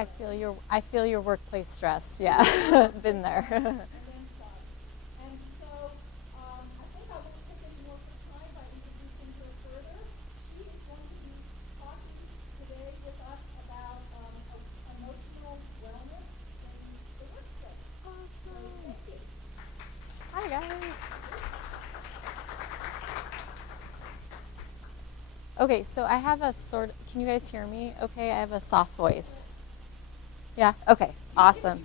I feel your workplace stress. Yeah, been there. And then some. And so I think I will take any more time by introducing her further. She is going to be talking today with us about emotional wellness in the workplace. Awesome. So thank you. Hi guys. Okay, so I have a can you guys hear me? Okay, I have a soft voice. Yeah, okay, awesome.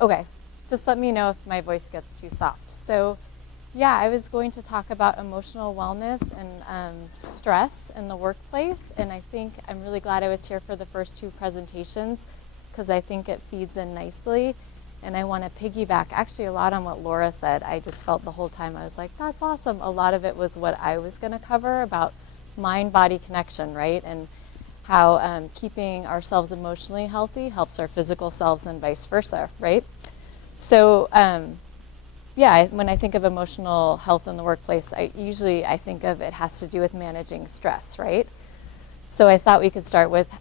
Okay, just let me know if my voice gets too soft. So, yeah, I was going to talk about emotional wellness and stress in the workplace, and I think I'm really glad I was here for the first two presentations because I think it feeds in nicely. And I want to piggyback actually a lot on what Laura said. I just felt the whole time I was like, that's awesome. A lot of it was what I was going to cover about mind-body connection, right? And how keeping ourselves emotionally healthy helps our physical selves and vice versa, right? So yeah, when I think of emotional health in the workplace, I think of it has to do with managing stress, right? So I thought we could start with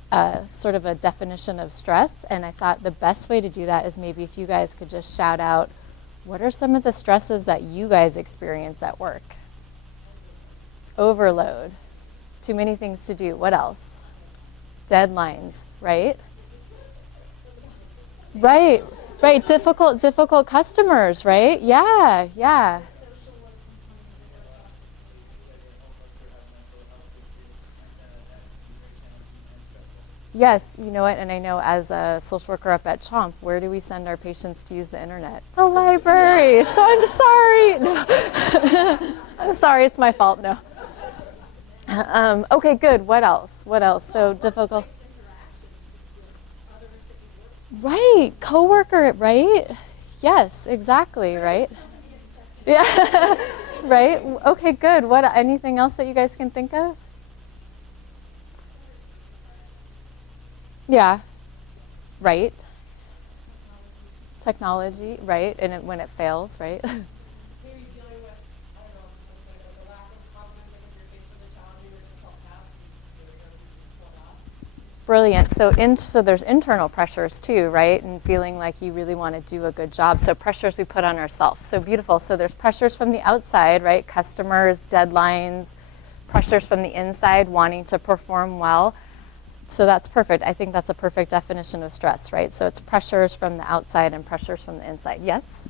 sort of a definition of stress, and I thought the best way to do that is maybe if you guys could just shout out, what are some of the stresses that you guys experience at work? Overload, too many things to do, what else? Deadlines, right? Right, difficult customers, right? Yeah. Yes, you know what, and I know as a social worker up at Chomp, where do we send our patients to use the internet? The library. So I'm sorry. No. I'm sorry, it's my fault. No. Okay, good. What else? So difficult. Right, coworker, right? Yes, exactly, right? Yeah, right? Okay, good. What? Anything else that you guys can think of? Yeah, right. Technology, right? And when it fails, right? Maybe dealing with, I don't know, like the lack of confidence, like if you're faced with a challenging or difficult task, you really gotta pull it off. Brilliant. So there's internal pressures too, right? And feeling like you really want to do a good job. So pressures we put on ourselves. So beautiful. So there's pressures from the outside, right? Customers, deadlines, pressures from the inside, wanting to perform well. So that's perfect. I think that's a perfect definition of stress, right? So it's pressures from the outside and pressures from the inside. Yes?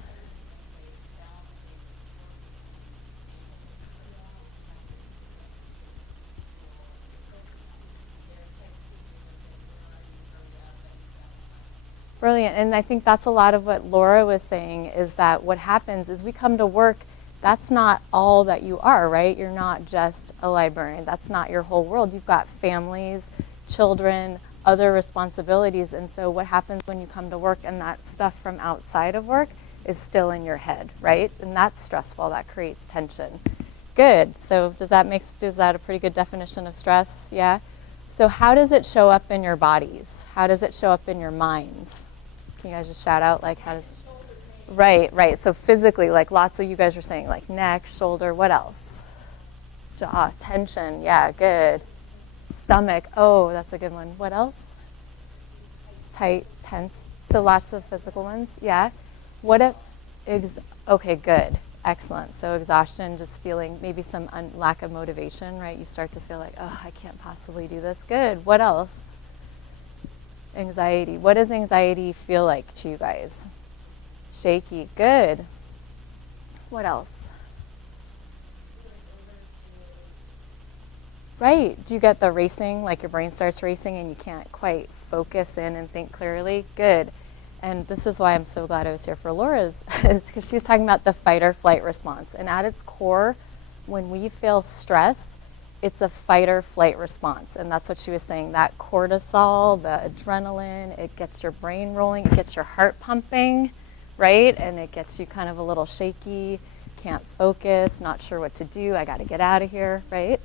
Brilliant. And I think that's a lot of what Laura was saying is that what happens is we come to work, that's not all that you are, right? You're not just a librarian. That's not your whole world. You've got families, children, other responsibilities. And so what happens when you come to work and that stuff from outside of work is still in your head, right? And that's stressful. That creates tension. Good. So is that a pretty good definition of stress? Yeah. So how does it show up in your bodies? How does it show up in your minds? Can you guys just shout out like how does? Right. So physically, like lots of you guys are saying like neck, shoulder, what else? Jaw, tension. Yeah, good. Stomach. Oh, that's a good one. What else? Tight, tense. So lots of physical ones. Yeah. What if? Okay, good. Excellent. So exhaustion, just feeling maybe some lack of motivation, right? You start to feel like, oh, I can't possibly do this. Good. What else? Anxiety. What does anxiety feel like to you guys? Shaky. Good. What else? Right. Do you get the racing, like your brain starts racing and you can't quite focus in and think clearly? Good. And this is why I'm so glad I was here for Laura's, is because she was talking about the fight or flight response. And at its core, when we feel stress, it's a fight or flight response. And that's what she was saying, that cortisol, the adrenaline, it gets your brain rolling, it gets your heart pumping, right? And it gets you kind of a little shaky, can't focus, not sure what to do, I got to get out of here, right?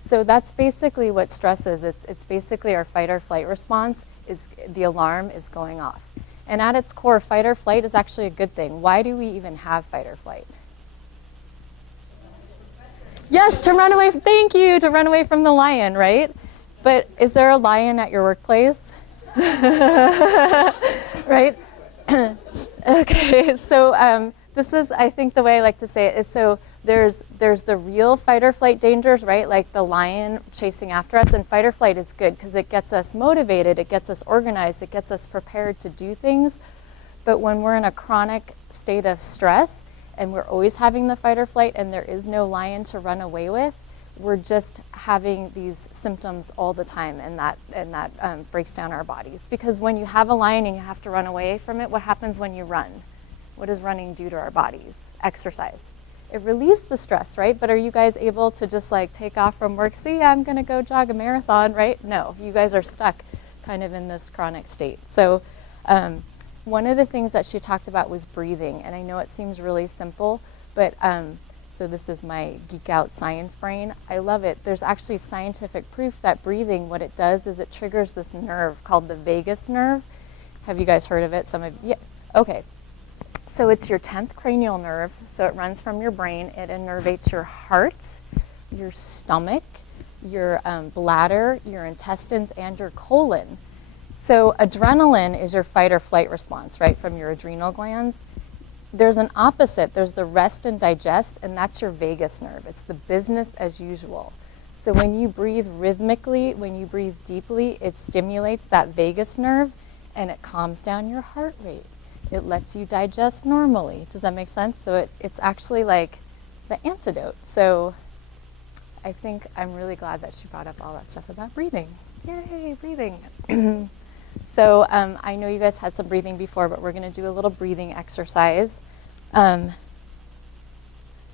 So that's basically what stress is. It's basically our fight or flight response, is the alarm is going off. And at its core, fight or flight is actually a good thing. Why do we even have fight or flight? Yes, to run away, thank you, to run away from the lion, right? But is there a lion at your workplace? Right? Okay, so this is, I think the way I like to say it is, so there's the real fight or flight dangers, right? Like the lion chasing after us, and fight or flight is good because it gets us motivated, it gets us organized, it gets us prepared to do things. But when we're in a chronic state of stress and we're always having the fight or flight and there is no lion to run away with, we're just having these symptoms all the time, and that breaks down our bodies. Because when you have a lion and you have to run away from it, what happens when you run? What does running do to our bodies? Exercise. It relieves the stress, right? But are you guys able to just like take off from work, see, I'm gonna go jog a marathon, right? No, you guys are stuck kind of in this chronic state. So one of the things that she talked about was breathing, and I know it seems really simple, but so this is my geek out science brain. I love it. There's actually scientific proof that breathing, what it does is it triggers this nerve called the vagus nerve. Have you guys heard of it? Some of you? Yeah. Okay. So it's your 10th cranial nerve. So it runs from your brain. It innervates your heart, your stomach, your bladder, your intestines, and your colon. So adrenaline is your fight or flight response, right, from your adrenal glands. There's an opposite. There's the rest and digest, and that's your vagus nerve. It's the business as usual. So when you breathe rhythmically, when you breathe deeply, it stimulates that vagus nerve, and it calms down your heart rate. It lets you digest normally. Does that make sense? So it's actually like the antidote. So I think I'm really glad that she brought up all that stuff about breathing. Yay, breathing. So I know you guys had some breathing before, but we're going to do a little breathing exercise. That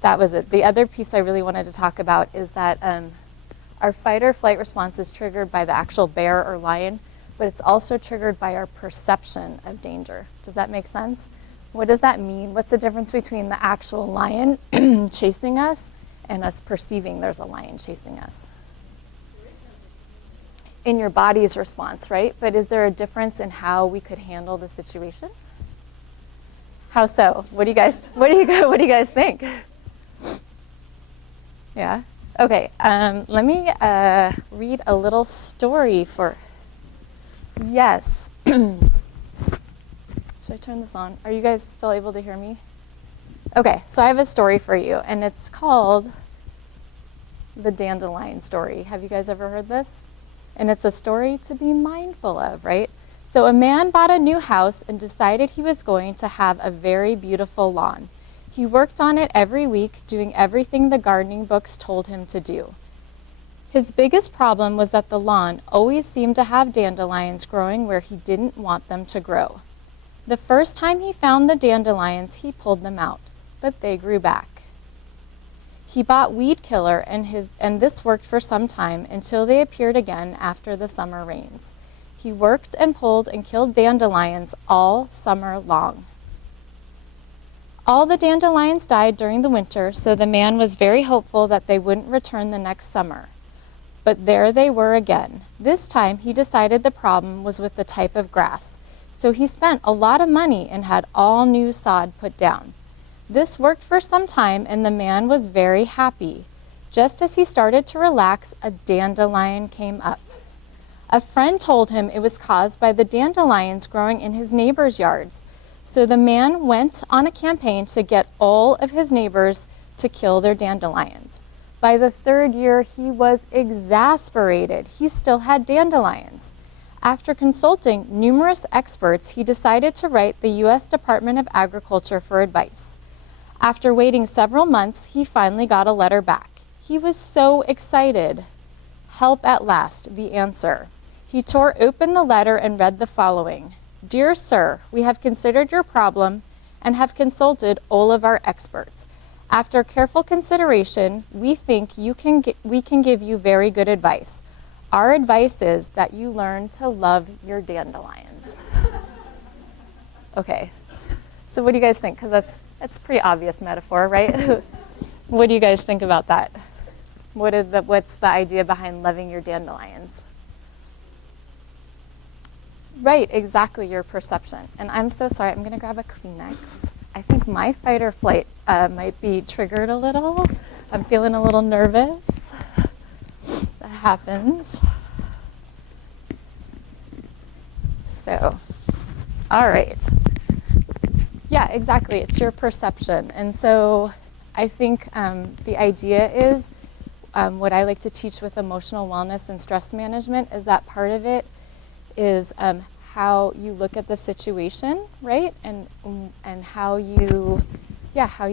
was it. The other piece I really wanted to talk about is that our fight or flight response is triggered by the actual bear or lion, but it's also triggered by our perception of danger. Does that make sense? What does that mean? What's the difference between the actual lion chasing us and us perceiving there's a lion chasing us? In your body's response, right? But is there a difference in how we could handle the situation? How so? What do you guys think? Yeah. Okay. Let me read a little story for. Yes. Should I turn this on? Are you guys still able to hear me? Okay. So I have a story for you, and it's called the Dandelion Story. Have you guys ever heard this? And it's a story to be mindful of, right? So a man bought a new house and decided he was going to have a very beautiful lawn. He worked on it every week, doing everything the gardening books told him to do. His biggest problem was that the lawn always seemed to have dandelions growing where he didn't want them to grow. The first time he found the dandelions, he pulled them out, but they grew back. He bought weed killer and this worked for some time until they appeared again after the summer rains. He worked and pulled and killed dandelions all summer long. All the dandelions died during the winter, so the man was very hopeful that they wouldn't return the next summer. But there they were again. This time he decided the problem was with the type of grass, so he spent a lot of money and had all new sod put down. This worked for some time, and the man was very happy. Just as he started to relax, a dandelion came up. A friend told him it was caused by the dandelions growing in his neighbors' yards. So the man went on a campaign to get all of his neighbors to kill their dandelions. By the third year, he was exasperated. He still had dandelions. After consulting numerous experts, he decided to write the U.S. Department of Agriculture for advice. After waiting several months, he finally got a letter back. He was so excited. Help at last, the answer. He tore open the letter and read the following. Dear Sir, we have considered your problem and have consulted all of our experts. After careful consideration, we think we can give you very good advice. Our advice is that you learn to love your dandelions. Okay, so what do you guys think? Because that's a pretty obvious metaphor, right? What do you guys think about that? What's the idea behind loving your dandelions? Right, exactly, your perception. And I'm so sorry, I'm gonna grab a Kleenex. I think my fight or flight might be triggered a little. I'm feeling a little nervous. That happens. So, all right. Yeah, exactly. It's your perception. And so I think the idea is what I like to teach with emotional wellness and stress management is that part of it is how you look at the situation, right? And how you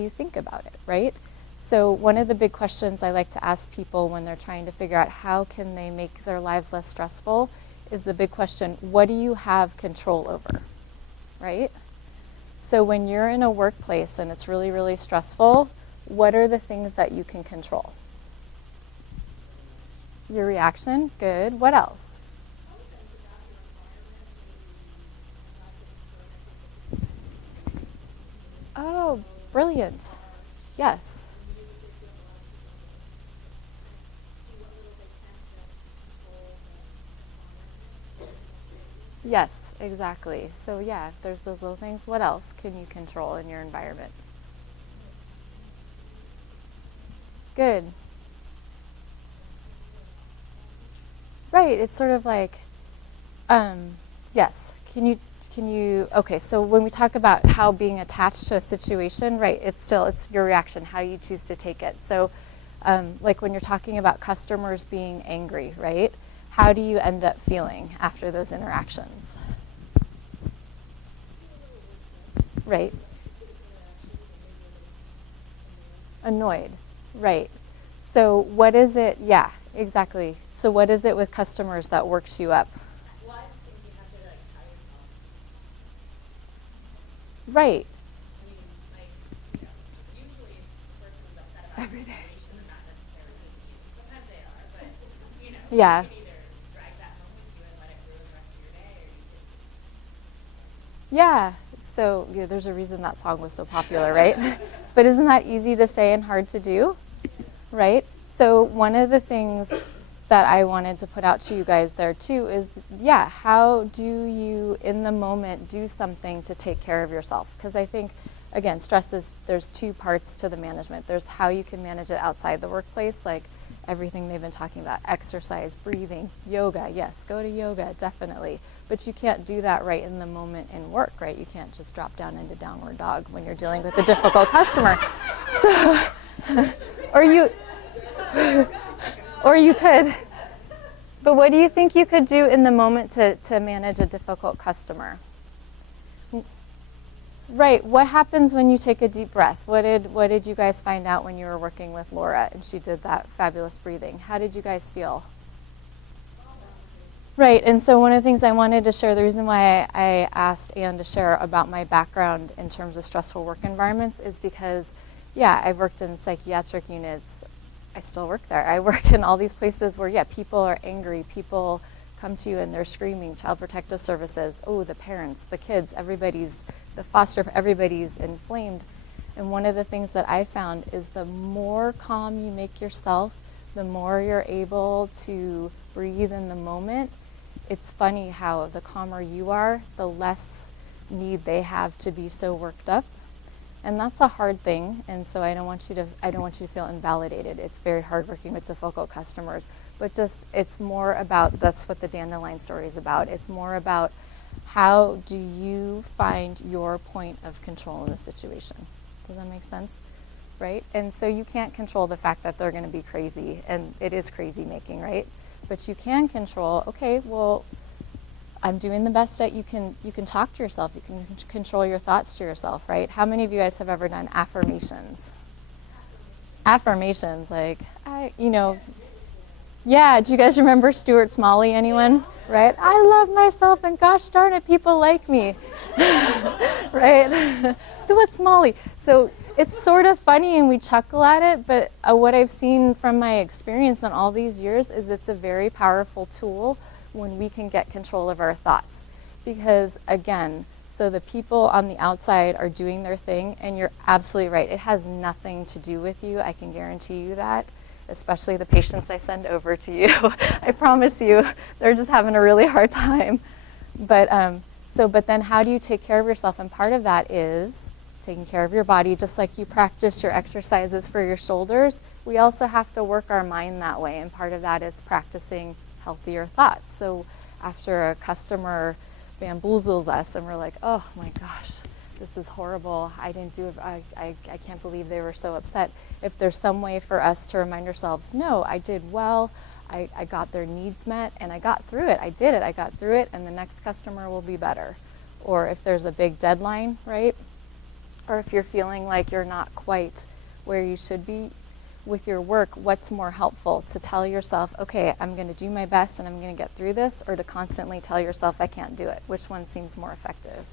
think about it, right? So one of the big questions I like to ask people when they're trying to figure out how can they make their lives less stressful is the big question, what do you have control over, right? So when you're in a workplace and it's really, really stressful, what are the things that you can control? Your reaction, good. What else? Oh, brilliant. Yes. Yes, exactly. So yeah, if there's those little things, what else can you control in your environment? Good. Right, it's sort of like, yes, okay, so when we talk about how being attached to a situation, right, it's your reaction, how you choose to take it. So like when you're talking about customers being angry, right, how do you end up feeling after those interactions? Right. Annoyed, right. So what is it, yeah, exactly. So what is it with customers that works you up? Well, I just think you have to like tell yourself. Right. I mean, like, you know, usually it's the person who's upset about the situation and not necessarily you. Sometimes they are, but you know, Yeah. you can either drag that home with you and let it ruin the rest of your day, or you can. Yeah. So yeah, there's a reason that song was so popular, right? But isn't that easy to say and hard to do? Right? So one of the things that I wanted to put out to you guys there too is, yeah, how do you in the moment do something to take care of yourself? Because I think, again, there's two parts to the management. There's how you can manage it outside the workplace, like everything they've been talking about, exercise, breathing, yoga, yes, go to yoga, definitely. But you can't do that right in the moment in work, right? You can't just drop down into downward dog when you're dealing with a difficult customer. So, or you could. But what do you think you could do in the moment to manage a difficult customer? Right. What happens when you take a deep breath? What did you guys find out when you were working with Laura and she did that fabulous breathing? How did you guys feel? Right. And so one of the things I wanted to share, the reason why I asked Anne to share about my background in terms of stressful work environments is because, yeah, I've worked in psychiatric units. I still work there. I work in all these places where, yeah, people are angry. People come to you and they're screaming. Child Protective Services, oh, the parents, the kids, everybody's inflamed. And one of the things that I found is the more calm you make yourself, the more you're able to breathe in the moment. It's funny how the calmer you are, the less need they have to be so worked up. And that's a hard thing, and so I don't want you to feel invalidated. It's very hard working with difficult customers, but it's more about, that's what the Dandelion Story is about. It's more about how do you find your point of control in the situation. Does that make sense? Right? And so you can't control the fact that they're going to be crazy, and it is crazy making, right? But you can control, okay, well, I'm doing the best that you can talk to yourself. You can control your thoughts to yourself, right? How many of you guys have ever done affirmations? Affirmations, like, yeah, do you guys remember Stuart Smalley, anyone? Right? I love myself and gosh darn it, people like me. Right? Stuart Smalley. So it's sort of funny and we chuckle at it, but what I've seen from my experience in all these years is it's a very powerful tool when we can get control of our thoughts. Because again, so the people on the outside are doing their thing, and you're absolutely right. It has nothing to do with you. I can guarantee you that, especially the patients I send over to you. I promise you, they're just having a really hard time. But then how do you take care of yourself? And part of that is taking care of your body, just like you practice your exercises for your shoulders. We also have to work our mind that way, and part of that is practicing healthier thoughts. So after a customer bamboozles us and we're like, oh my gosh, this is horrible. I didn't do it. I can't believe they were so upset. If there's some way for us to remind ourselves, no, I did well. I got their needs met and I got through it. I did it. I got through it and the next customer will be better. Or if there's a big deadline, right? Or if you're feeling like you're not quite where you should be with your work, what's more helpful? To tell yourself, okay, I'm going to do my best and I'm going to get through this, or to constantly tell yourself I can't do it? Which one seems more effective,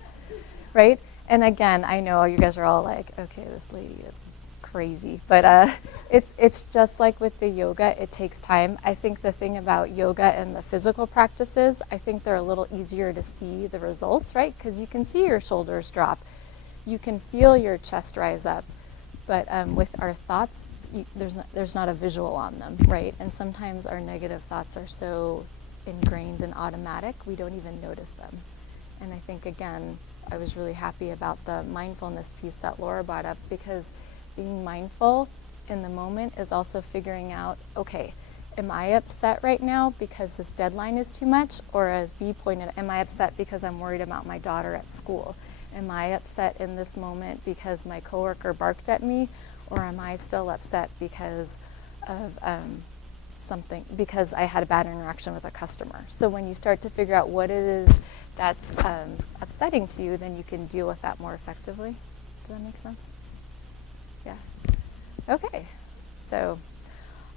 right? And again, I know you guys are all like, okay, this lady is crazy, but it's just like with the yoga, it takes time. I think the thing about yoga and the physical practices, I think they're a little easier to see the results, right? Because you can see your shoulders drop. You can feel your chest rise up. But with our thoughts, there's not a visual on them, right? And sometimes our negative thoughts are so ingrained and automatic, we don't even notice them. And I think, again, I was really happy about the mindfulness piece that Laura brought up, because being mindful in the moment is also figuring out, okay, am I upset right now because this deadline is too much? Or as B pointed, am I upset because I'm worried about my daughter at school? Am I upset in this moment because my coworker barked at me? Or am I still upset because of something, because I had a bad interaction with a customer? So when you start to figure out what it is that's upsetting to you, then you can deal with that more effectively. Does that make sense? Yeah. Okay. So,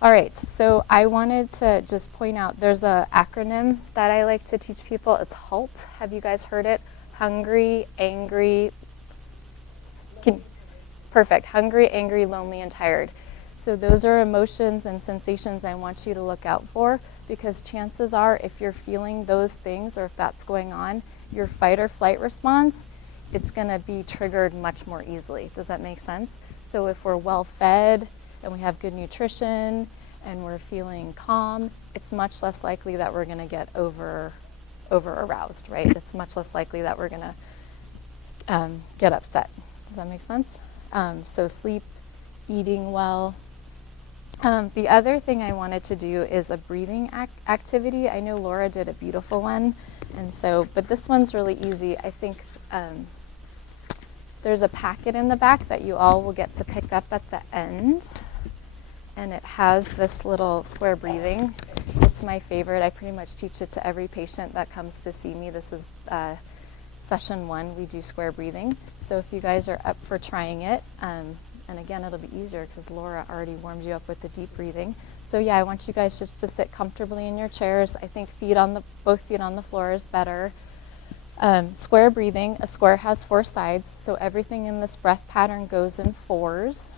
all right. So I wanted to just point out, there's an acronym that I like to teach people. It's HALT. Have you guys heard it? Hungry, angry, perfect. Hungry, angry, lonely, and tired. So those are emotions and sensations I want you to look out for, because chances are if you're feeling those things, or if that's going on, your fight or flight response, it's going to be triggered much more easily. Does that make sense? So if we're well fed and we have good nutrition and we're feeling calm, it's much less likely that we're going to get over aroused, right? It's much less likely that we're going to get upset. Does that make sense? So sleep, eating well. The other thing I wanted to do is a breathing activity. I know Laura did a beautiful one, and so, but this one's really easy. I think there's a packet in the back that you all will get to pick up at the end, and it has this little square breathing. It's my favorite. I pretty much teach it to every patient that comes to see me. This is session 1. We do square breathing. So if you guys are up for trying it, and again, it'll be easier because Laura already warmed you up with the deep breathing. So yeah, I want you guys just to sit comfortably in your chairs. I think both feet on the floor is better. Square breathing. A square has 4 sides, so everything in this breath pattern goes in 4s.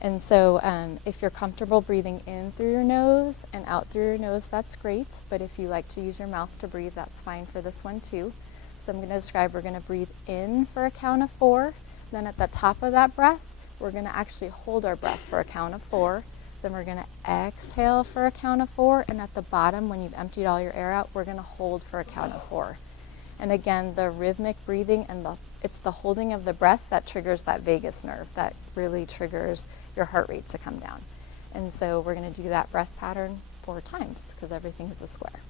And so if you're comfortable breathing in through your nose and out through your nose, that's great. But if you like to use your mouth to breathe, that's fine for this one too. So I'm going to describe, we're going to breathe in for a count of 4. Then at the top of that breath, we're going to actually hold our breath for a count of 4. Then we're going to exhale for a count of 4. And at the bottom, when you've emptied all your air out, we're going to hold for a count of 4. And again, the rhythmic breathing and it's the holding of the breath that triggers that vagus nerve, that really triggers your heart rate to come down. And so we're going to do that breath pattern 4 times because everything is a square.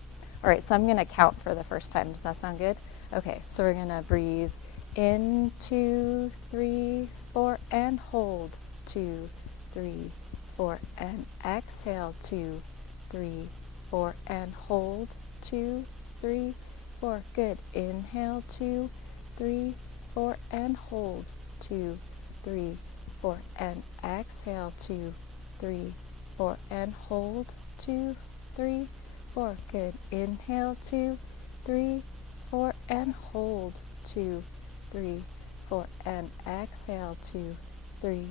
All right, so I'm going to count for the first time. Does that sound good? Okay, so we're going to breathe in, 2, 3, 4, and hold. 2, 3, 4, and exhale. 2, 3, 4, and hold. 2, 3, 4. Good. Inhale. 2, 3, 4, and hold. 2, 3, 4, and exhale. 2, 3, 4, and hold. 2, 3, 4. Good. Inhale. 2, 3, 4, and hold. 2, 3, 4, and exhale. 2, 3,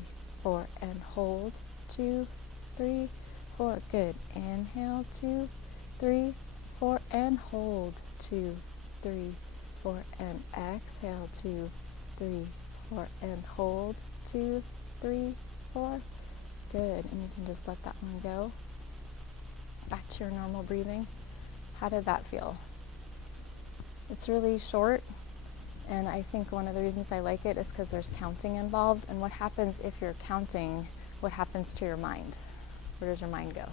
4, and hold. 2, 3, 4. Good. Inhale. 2, 3, 4, and hold. 2, 3, 4, and exhale. 2, 3, 4, and hold. 2, 3, 4. Good. And you can just let that one go. Back to your normal breathing. How did that feel? It's really short, and I think one of the reasons I like it is because there's counting involved. And what happens if you're counting? What happens to your mind? Where does your mind go?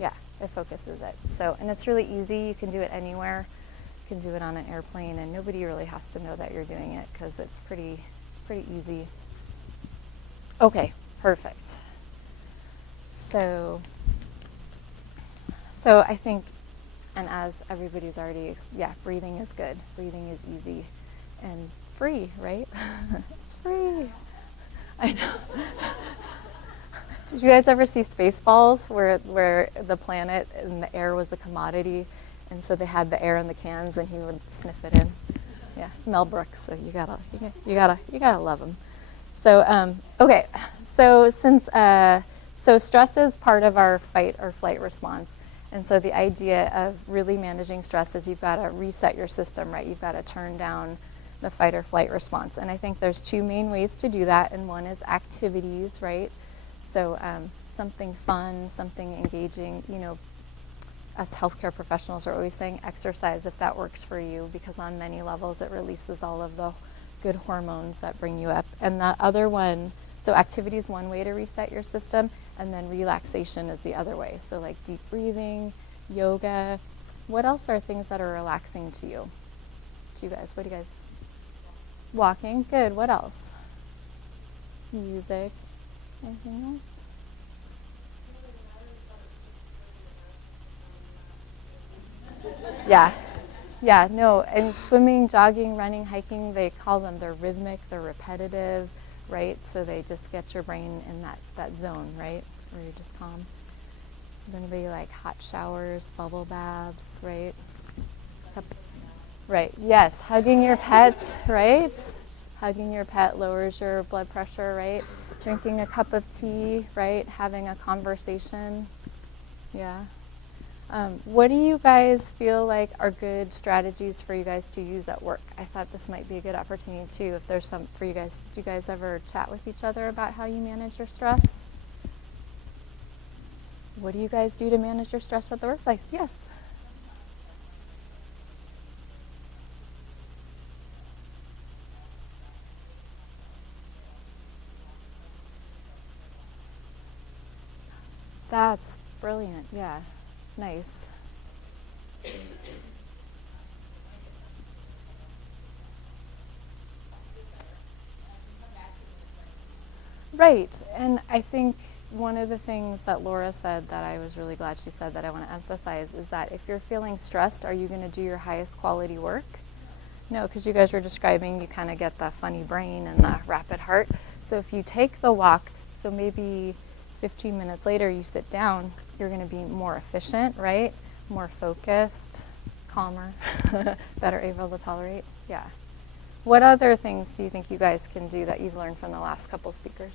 Yeah, it focuses it. So, and it's really easy. You can do it anywhere. can do it on an airplane, and nobody really has to know that you're doing it because it's pretty easy. Okay, perfect. So I think, and as everybody's already, breathing is good. Breathing is easy and free, right? It's free. I know. Did you guys ever see Spaceballs, where the planet and the air was a commodity, and so they had the air in the cans, and he would sniff it in? Yeah, Mel Brooks. So you gotta love him. So okay, so so stress is part of our fight or flight response, and so the idea of really managing stress is you've got to reset your system, right? You've got to turn down the fight or flight response, and I think there's two main ways to do that, and one is activities, right? So something fun, something engaging, us healthcare professionals are always saying exercise if that works for you, because on many levels it releases all of the good hormones that bring you up. And the other one, so activity is one way to reset your system, and then relaxation is the other way. So like deep breathing, yoga. What else are things that are relaxing to you? To you guys, what do you guys? Walking, good. What else? Music. Anything else? Yeah, no, and swimming, jogging, running, hiking, they call them, they're rhythmic, they're repetitive, right? So they just get your brain in that zone, right? Where you're just calm. Does anybody like hot showers, bubble baths, right? Right, yes, hugging your pets, right? Hugging your pet lowers your blood pressure, right? Drinking a cup of tea, right? Having a conversation, yeah. What do you guys feel like are good strategies for you guys to use at work? I thought this might be a good opportunity too, if there's some for you guys. Do you guys ever chat with each other about how you manage your stress? What do you guys do to manage your stress at the workplace? Yes. That's brilliant, yeah. Nice. Right, and I think one of the things that Laura said that I was really glad she said that I want to emphasize is that if you're feeling stressed, are you going to do your highest quality work? No, because you guys were describing you kind of get the funny brain and the rapid heart. So if you take the walk, so maybe 15 minutes later you sit down, you're going to be more efficient, right? More focused, calmer, better able to tolerate. Yeah. What other things do you think you guys can do that you've learned from the last couple speakers?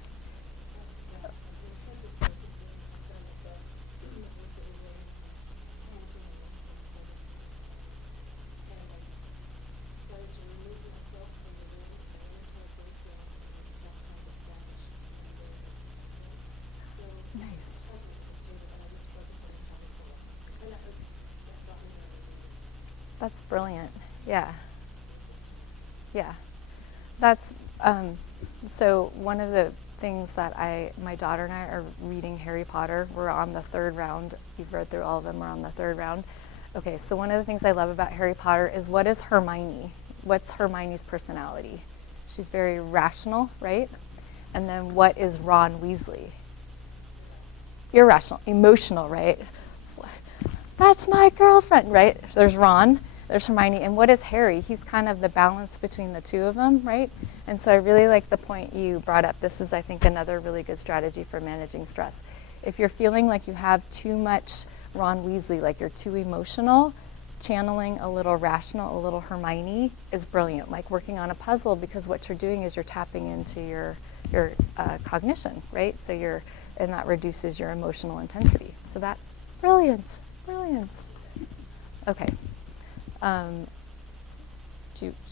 Nice. That's brilliant. Yeah. Yeah. That's so one of the things that my daughter and I are reading Harry Potter. We're on the third round. You've read through all of them. We're on the third round. Okay, so one of the things I love about Harry Potter is what is Hermione? What's Hermione's personality? She's very rational, right? And then what is Ron Weasley? Irrational, emotional, right? That's my girlfriend, right? There's Ron, there's Hermione, and what is Harry? He's kind of the balance between the two of them, right? And so I really like the point you brought up. This is, I think, another really good strategy for managing stress. If you're feeling like you have too much Ron Weasley, like you're too emotional, channeling a little rational, a little Hermione is brilliant, like working on a puzzle, because what you're doing is you're tapping into your cognition, right? So and that reduces your emotional intensity. So that's brilliant, brilliant. Okay.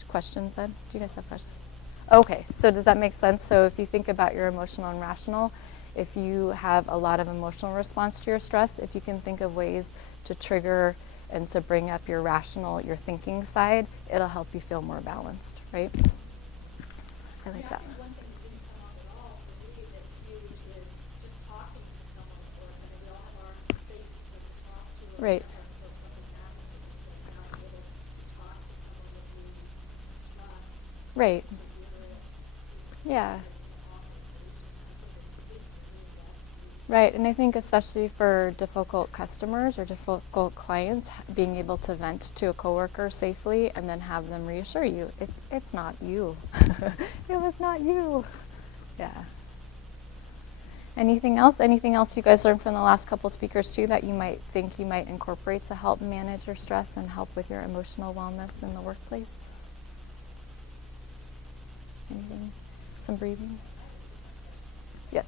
Questions then? Do you guys have questions? Okay, so does that make sense? So if you think about your emotional and rational, if you have a lot of emotional response to your stress, if you can think of ways to trigger and to bring up your rational, your thinking side, it'll help you feel more balanced, right? I like that. One thing that didn't come up at all for me that's huge is just talking to someone at work. I mean, we all have our safe people to talk to. Right. So if something happens, we're just not able to talk Right. Yeah. Right, and I think especially for difficult customers or difficult clients, being able to vent to a coworker safely and then have them reassure you, it's not you. It was not you. Yeah. Anything else? Anything else you guys learned from the last couple speakers too that you might think you might incorporate to help manage your stress and help with your emotional wellness in the workplace? Anything? Some breathing? Yes.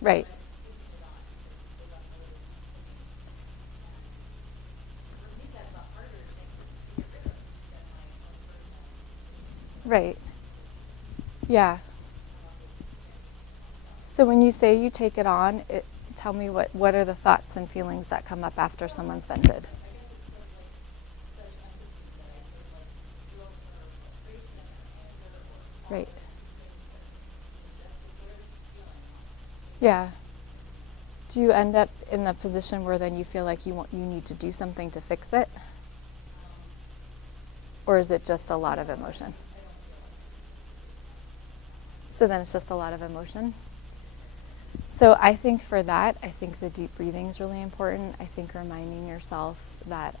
Right. Right. Yeah. So when you say you take it on, tell me what are the thoughts and feelings that come up after someone's vented? Right. Yeah. Do you end up in the position where then you feel like you need to do something to fix it? Or is it just a lot of emotion? So then it's just a lot of emotion? So I think for that, I think the deep breathing is really important. I think reminding yourself that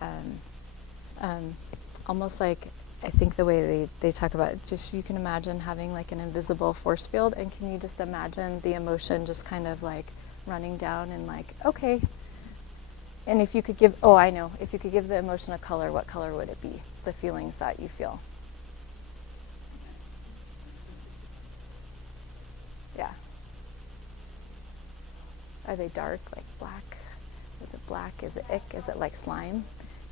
almost like, I think the way they talk about it, just you can imagine having like an invisible force field, and can you just imagine the emotion just kind of like running down and like, okay. And if you could give, I know, if you could give the emotion a color, what color would it be? The feelings that you feel. Yeah. Are they dark, like black? Is it black? Is it ick? Is it like slime?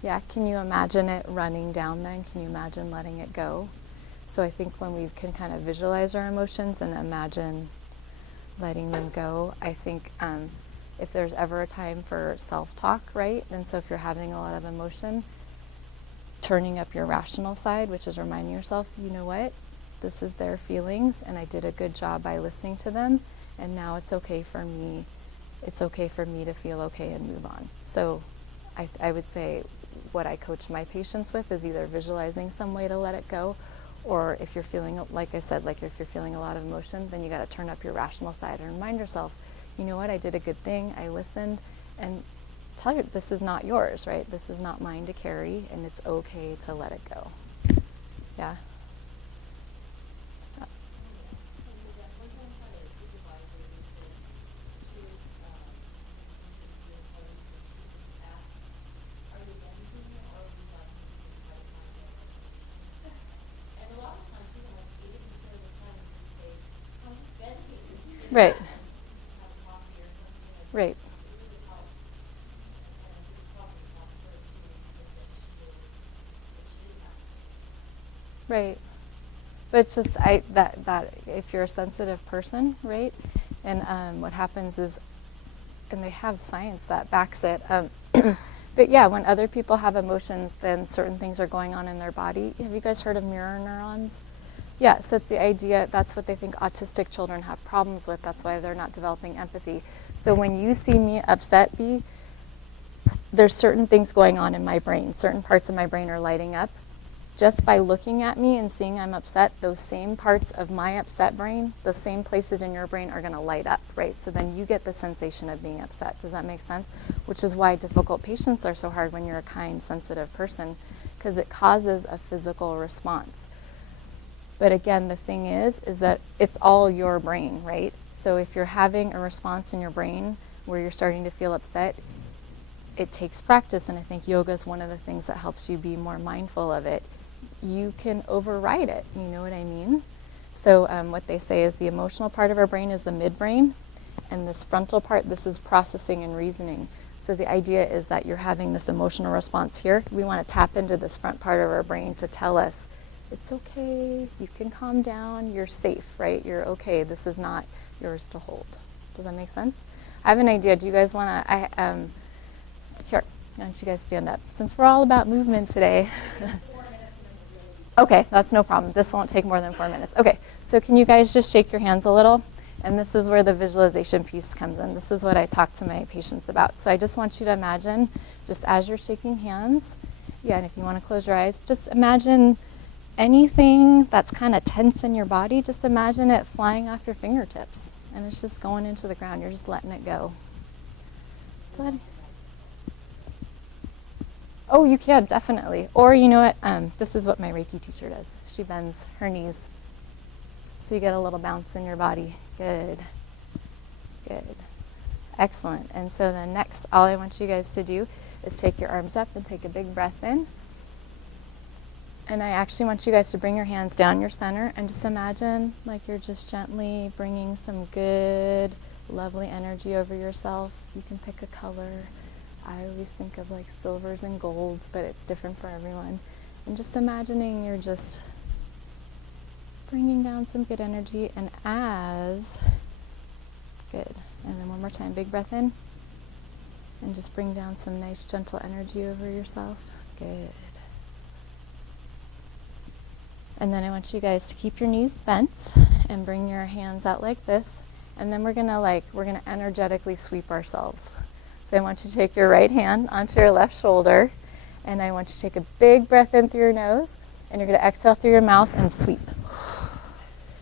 Yeah, can you imagine it running down then? Can you imagine letting it go? So I think when we can kind of visualize our emotions and imagine letting them go, I think if there's ever a time for self-talk, right? And so if you're having a lot of emotion, turning up your rational side, which is reminding yourself, you know what? This is their feelings, and I did a good job by listening to them, and now it's okay for me. It's okay for me to feel okay and move on. So I would say what I coach my patients with is either visualizing some way to let it go, or if you're feeling, like I said, like if you're feeling a lot of emotion, then you got to turn up your rational side and remind yourself, you know what, I did a good thing, I listened, and tell you this is not yours, right? This is not mine to carry, and it's okay to let it go. Yeah? Right. Right. Right. But it's just that if you're a sensitive person, right, and what happens is, and they have science that backs it. But yeah, when other people have emotions, then certain things are going on in their body. Have you guys heard of mirror neurons? Yeah, so it's the idea, that's what they think autistic children have problems with. That's why they're not developing empathy. So when you see me upset, there's certain things going on in my brain. Certain parts of my brain are lighting up. Just by looking at me and seeing I'm upset, those same parts of my upset brain, the same places in your brain are going to light up, right? So then you get the sensation of being upset. Does that make sense? Which is why difficult patients are so hard when you're a kind, sensitive person, because it causes a physical response. But again, the thing is that it's all your brain, right? So if you're having a response in your brain where you're starting to feel upset, it takes practice, and I think yoga is one of the things that helps you be more mindful of it. You can override it, you know what I mean? So what they say is the emotional part of our brain is the midbrain, and this frontal part, this is processing and reasoning. So the idea is that you're having this emotional response here. We want to tap into this front part of our brain to tell us, it's okay, you can calm down, you're safe, right? You're okay, this is not yours to hold. Does that make sense? I have an idea. Do you guys want to, here, why don't you guys stand up? Since we're all about movement today. Okay, that's no problem. This won't take more than 4 minutes. Okay, so can you guys just shake your hands a little? And this is where the visualization piece comes in. This is what I talk to my patients about. So I just want you to imagine, just as you're shaking hands, yeah, and if you want to close your eyes, just imagine anything that's kind of tense in your body, just imagine it flying off your fingertips. And it's just going into the ground. You're just letting it go. Oh, you can, definitely. Or you know what? This is what my Reiki teacher does. She bends her knees. So you get a little bounce in your body. Good. Good. Excellent. And so then next, all I want you guys to do is take your arms up and take a big breath in. And I actually want you guys to bring your hands down your center and just imagine like you're just gently bringing some good, lovely energy over yourself. You can pick a color. I always think of like silvers and golds, but it's different for everyone. And just imagining you're just bringing down some good energy, and good. And then one more time, big breath in. And just bring down some nice gentle energy over yourself. Good. And then I want you guys to keep your knees bent and bring your hands out like this. And then we're gonna energetically sweep ourselves. So I want you to take your right hand onto your left shoulder, and I want you to take a big breath in through your nose, and you're going to exhale through your mouth and sweep.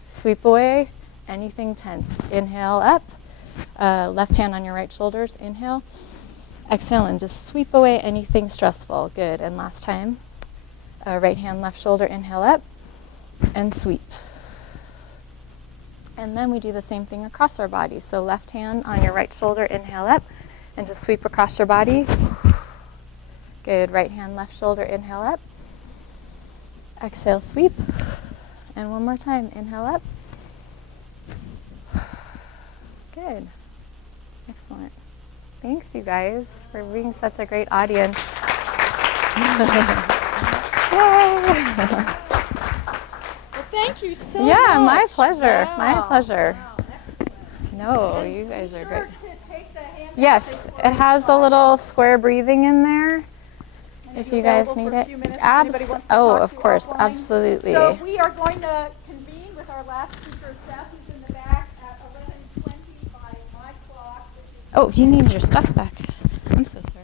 Sweep away anything tense. Inhale up, left hand on your right shoulders, inhale. Exhale and just sweep away anything stressful. Good. And last time, right hand, left shoulder, inhale up, and sweep. And then we do the same thing across our body. So left hand on your right shoulder, inhale up, and just sweep across your body. Good. Right hand, left shoulder, inhale up. Exhale, sweep. And one more time, inhale up. Good. Excellent. Thanks, you guys, for being such a great audience. Yay! Well, thank you so much. Yeah, my pleasure. Wow. My pleasure. Wow, excellent. No, And you guys are be great. sure to take the hand Yes, out it has a little square breathing in there. And If are you guys available need for a it. few minutes if anybody wants to Oh, talk of to you course, offline? absolutely. So we are going to convene with our last speaker, Seth, who's in the back at 11:20 by my clock, which is... Oh, you need your stuff back. I'm so sorry.